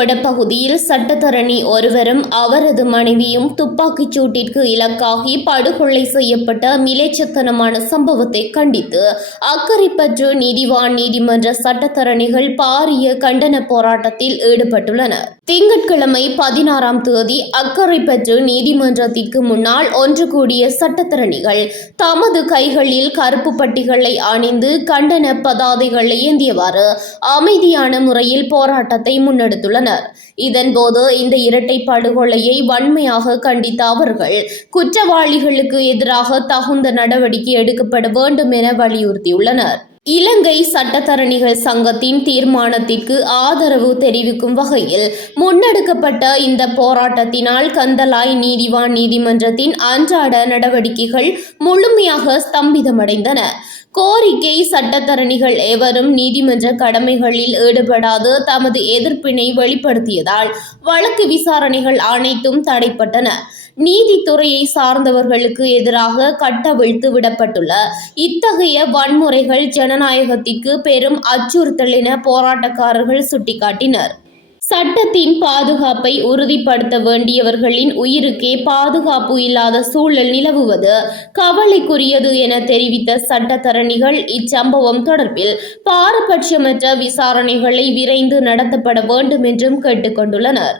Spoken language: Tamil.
கொட பகுதியில் சட்டத்தரணி ஒருவரும் அவரது மனைவியும் துப்பாக்கிச் சூட்டிற்கு இலக்காகி படுகொலை செய்யப்பட்ட மிலேச்சத்தனமான சம்பவத்தை கண்டித்து அக்கரைப்பற்று நீதிவான் நீதிமன்ற சட்டத்தரணிகள் பாரிய கண்டன போராட்டத்தில் ஈடுபட்டுள்ளனர். திங்கட்கிழமை 16ஆம் தேதி அக்கரைப்பற்று நீதிமன்றத்திற்கு முன்னால் ஒன்று கூடிய சட்டத்தரணிகள் தமது கைகளில் கருப்பு பட்டிகளை அணிந்து கண்டன பதாதைகளை ஏந்தியவாறு அமைதியான முறையில் போராட்டத்தை முன்னெடுத்துள்ளனர். இதன்போது இந்த இரட்டை படுகொலையை வன்மையாக கண்டித்த அவர்கள் குற்றவாளிகளுக்கு எதிராக தகுந்த நடவடிக்கை எடுக்கப்பட வேண்டும் என வலியுறுத்தியுள்ளனர். இலங்கை சட்டத்தரணிகள் சங்கத்தின் தீர்மானத்திற்கு ஆதரவு தெரிவிக்கும் வகையில் முன்னெடுக்கப்பட்ட இந்த போராட்டத்தினால் கந்தளாய் நீதிவான் நீதிமன்றத்தின் அன்றாட நடவடிக்கைகள் முழுமையாக ஸ்தம்பிதமடைந்தன. கோரிக்கை சட்டத்தரணிகள் எவரும் நீதிமன்ற கடமைகளில் ஈடுபடாது தமது எதிர்ப்பினை வெளிப்படுத்தியதால் வழக்கு விசாரணைகள் அனைத்தும் தடைப்பட்டன. நீதித்துறையை சார்ந்தவர்களுக்கு எதிராக கட்டவிழ்த்து விடப்பட்டுள்ள இத்தகைய வன்முறைகள் ஜனநாயகத்திற்கு பெரும் அச்சுறுத்தல் என போராட்டக்காரர்கள் சுட்டிக்காட்டினர். சட்டத்தின் பாதுகாப்பை உறுதிப்படுத்த வேண்டியவர்களின் உயிருக்கே பாதுகாப்பு இல்லாத சூழல் நிலவுவது கவலைக்குரியது என தெரிவித்த சட்டத்தரணிகள் இச்சம்பவம் தொடர்பில் பாரபட்சமற்ற விசாரணைகளை விரைந்து நடத்தப்பட வேண்டும் என்றும் கேட்டுக்கொண்டுள்ளனர்.